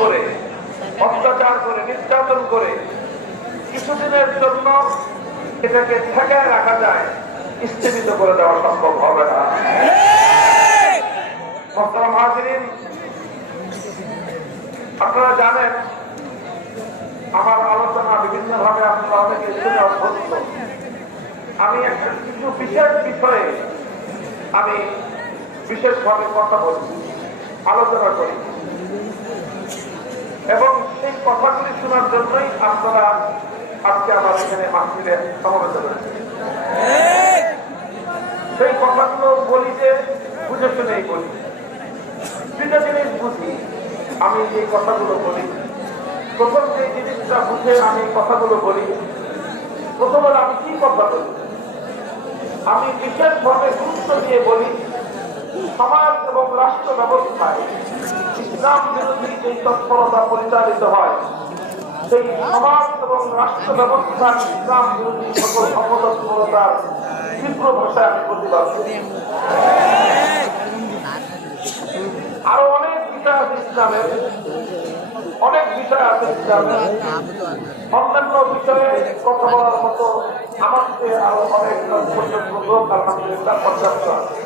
করে অত্যাচার করে, নির্যাতন করে, কিছুদিনের জন্য এটাকে ঠেকায় রাখা যায় করে দেওয়া সম্ভব হবে না। আপনারা জানেন, আমার আলোচনা বিভিন্ন ভাবে আপনারা অনেকে শুনে অভ্যস্ত। আমি একটা কিছু বিশেষ বিষয়ে আমি বিশেষভাবে কথা বলি আলোচনা করি। এবং সেই কথাগুলি শোনার জন্যই আপনারা আজকে আমার এখানে মাহফিলে সমবেত সেই কথাগুলো বলি যে বুঝে শুনেই বলি। দুটা জিনিস বুঝি, আমি এই কথাগুলো বলি। প্রথম যে জিনিসটা বুঝে আমি কথাগুলো বলি, প্রথম আমি কি কথা বলি? আমি বিশেষভাবে গুরুত্ব দিয়ে বলি, সমাজ এবং রাষ্ট্র ব্যবস্থায় ইসলাম বিরোধী যে তৎপরতা পরিচালিত হয়, সেই সমাজ এবং রাষ্ট্র ব্যবস্থার ইসলাম বিরোধী সকল অপতৎপরতার তীব্র ভাষায় আমি প্রতিবাদ করি। আরও অনেক বিষয় আছে ইসলামের, অনেক বিষয় আছে ইসলামের। অন্যান্য বিষয়ে কথা বলার মতো আমার আরও অনেক লোক আলহামদুলিল্লাহ পর্যাপ্ত আছে।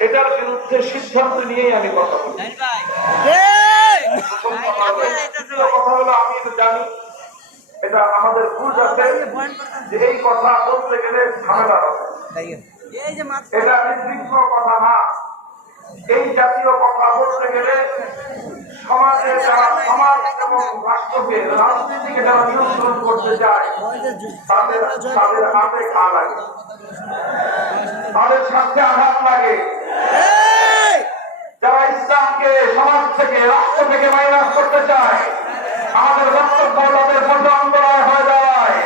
এটার বিরুদ্ধে সিদ্ধান্ত নিয়েই আমি কথা বলি কথা হলো, আমি জানি এটা আমাদের বুঝ আছে যে এই কথা বলতে গেলে ঝামেলা এটা নির্বিঘ্ন কথা না। এই জাতীয় কথা বলতে গেলে সমাজে যারা সমাজ এবং রাষ্ট্রকে রাজনীতিকে যারা নিয়ন্ত্রণ করতে চায় তাদের তাদের আবেগ আ লাগে। তাদের স্বার্থে আঘাত লাগে। যারা ইসলামকে সমাজ থেকে রাষ্ট্র থেকে মাইনাস করতে চায় আমাদের বক্তব্য পথে অন্তরায় হয়ে দাঁড়ায়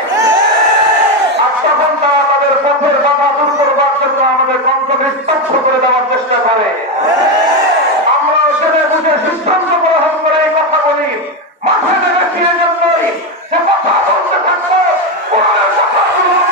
আর তখন তারা তাদের পথের বাধা দূর করবার জন্য আমাদের কণ্ঠকে স্তব্ধ করে দেওয়ার চেষ্টা করে আমরা সেটা বুঝে সিদ্ধান্ত গ্রহণ করে এই কথা বলি মাঠে নেমে ফিরে জন্যই যে কথা বলতে থাকব কোরআনের কথা শুনব।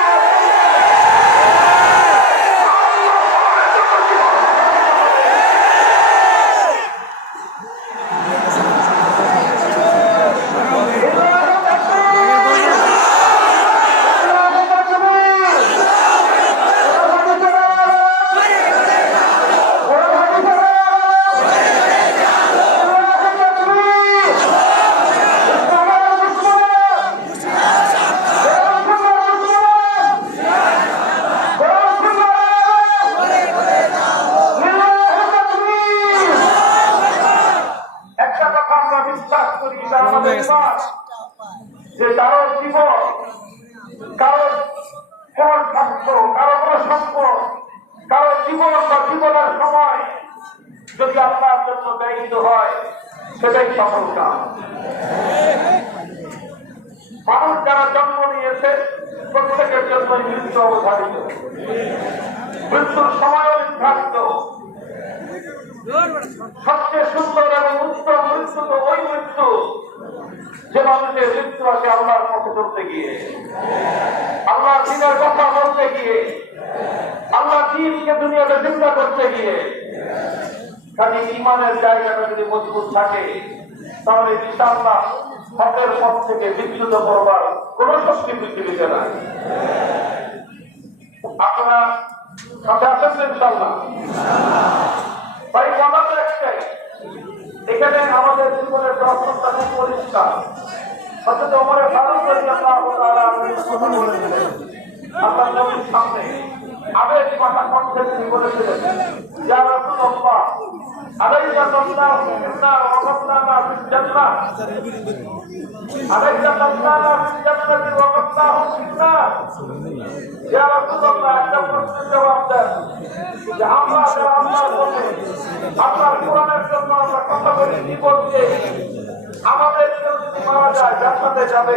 একটা কথা আমরা বিশ্বাস করি এটা আমাদের বিশ্বাস যে কারোর জীবন কারোর কোন স্বাস্থ্য কারও কোনো সম্পদ কারও জীবন জীবনের সময় যদি আপনার জন্য ব্যয়িত হয়, সেটাই সফলতা। মানুষ যারা জন্ম নিয়েছে, প্রত্যেকের জন্য মৃত্যু অবধারিত। মৃত্যুর সময়ও নির্ধারিত সবচেয়ে সুন্দর এবং উত্তম মৃত্যু তো ওই মৃত্যু যে মানুষের মৃত্যু আসে আল্লাহর পথে চলতে গিয়ে। আল্লাহ দিনের কথা বলতে গিয়ে। আল্লাহ দিনকে, দুনিয়াতে জিন্দা করতে গিয়ে কাজে ইমানের জায়গাটা যদি মজবুত থাকে, তাহলে ইনশাআল্লাহ হকের পথ থেকে বিচ্যুত করবার কোন শক্তি পৃথিবীতে নাই। আপনারা সাথে আসেন ইনশাআল্লাহ? তিনি বলেছিলেন ইয়া রাসূলুল্লাহ আলাইকা সাল্লাল্লাহু আলাইহি ওয়াসাল্লাম ফিল জান্নাহ আলাইকা সাল্লাল্লাহু ফিল জান্নাতি ওয়া কাল্লাহু ফিল আমাদের যদি মারা যায় জান্নাতে যাবে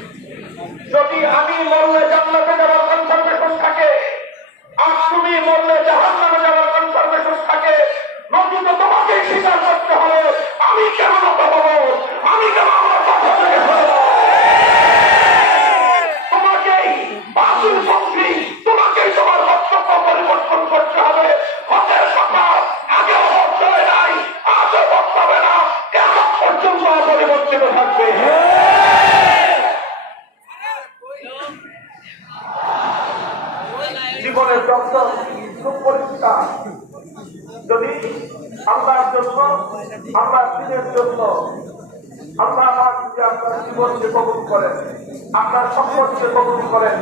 যদি আমি মরলে জান্নাতে যাওয়ার কনফার্মেশন থাকে, আর তুমি মরলে জাহান্নামে যাওয়ার কনফার্মেশন থাকে নতুন তোমাকে স্বীকার করতে হবে। আমি কেন হব আমি কেন যত্ন খুব যদি আল্লাহর জন্য, আল্লাহর দিনের জন্য আল্লাহ যদি আপনার জীবনকে কবুল করেন, আপনার সম্পদকে কবুল করেন,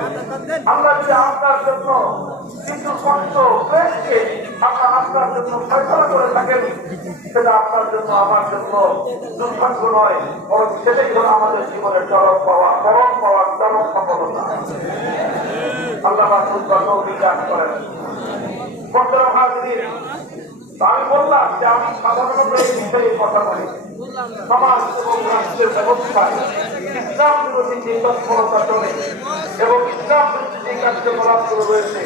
আল্লাহ যদি আপনার জন্য কিছু কষ্ট আপনার আপনার সেটা আপনার জন্য, আমার জন্য দুর্ভাগ্য নয় সেটাই আমাদের জীবনের চরম পাওয়া চরম পাওয়া চরম সফলতা। আমি বললাম যে আমি সাধারণত এই বিষয়ে কথা বলি। সমাজ এবং রাষ্ট্রের ব্যবস্থায় ইসলাম বিরোধী যে তৎপরতা চলে এবং ইসলাম বিরোধী যে কার্যকলাপগুলো রয়েছে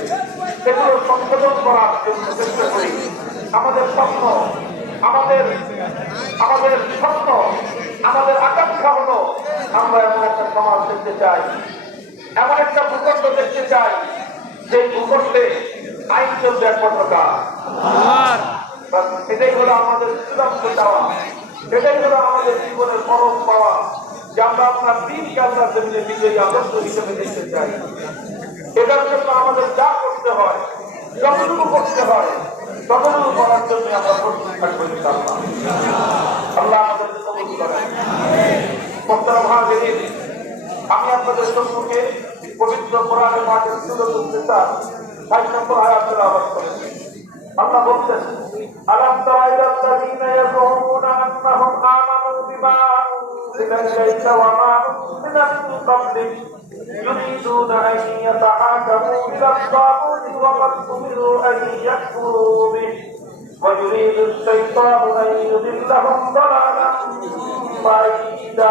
সেগুলো সংশোধন করার জন্য চেষ্টা করি। আমাদের স্বপ্ন, আমাদের আমাদের স্বপ্ন, আমাদের আকাঙ্ক্ষা হলো আমরা এমন একটা সমাজ দেখতে চাই। এমন একটা ভূখণ্ড দেখতে চাই যে ভূখণ্ডে আইন চলবে এক পতাকা এটাই হলো আমাদের চূড়ান্ত চাওয়া। এটাই হলো আমাদের জীবনের পরম পাওয়া যে আমরা আপনার দিনকে আপনার জন্য বিজয়ী আদর্শ হিসেবে দেখতে চাই। এটার জন্য আমাদের যা করতে হয় যতটুকু করতে হয় ততটুকু করার জন্য আমরা প্রস্তুত থাকব আল্লাহ আমাদেরকে কবুল করেন। আমি আপনাদের সম্মুখে পবিত্র কোরআনে পাঠের সুযোগ করতে চান ষাট নম্বর আয়াতের আওয়াজ করেছি আল্লাহ বলছেন আলাম তারা ইলাল্লাযীনা ইয়াযুমুনা আন্নাহুম আমানু বিমা উনজিলা ইলাইকা ওয়া মা উনজিলা মিন ক্বাবলিক يريدون أن يتحاكموا إلى الطاغوت وقد أمروا أن يكفروا به ويريد الشيطان أن يضلهم ضلالا بعيدا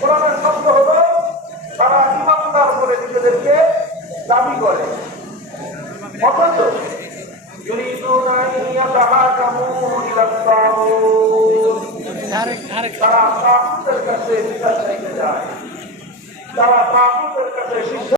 কোরআনের শব্দ হলো তারা ইমানদার করে নিজেদেরকে দাবি করে। অথচ তারা তাগুতের কাছে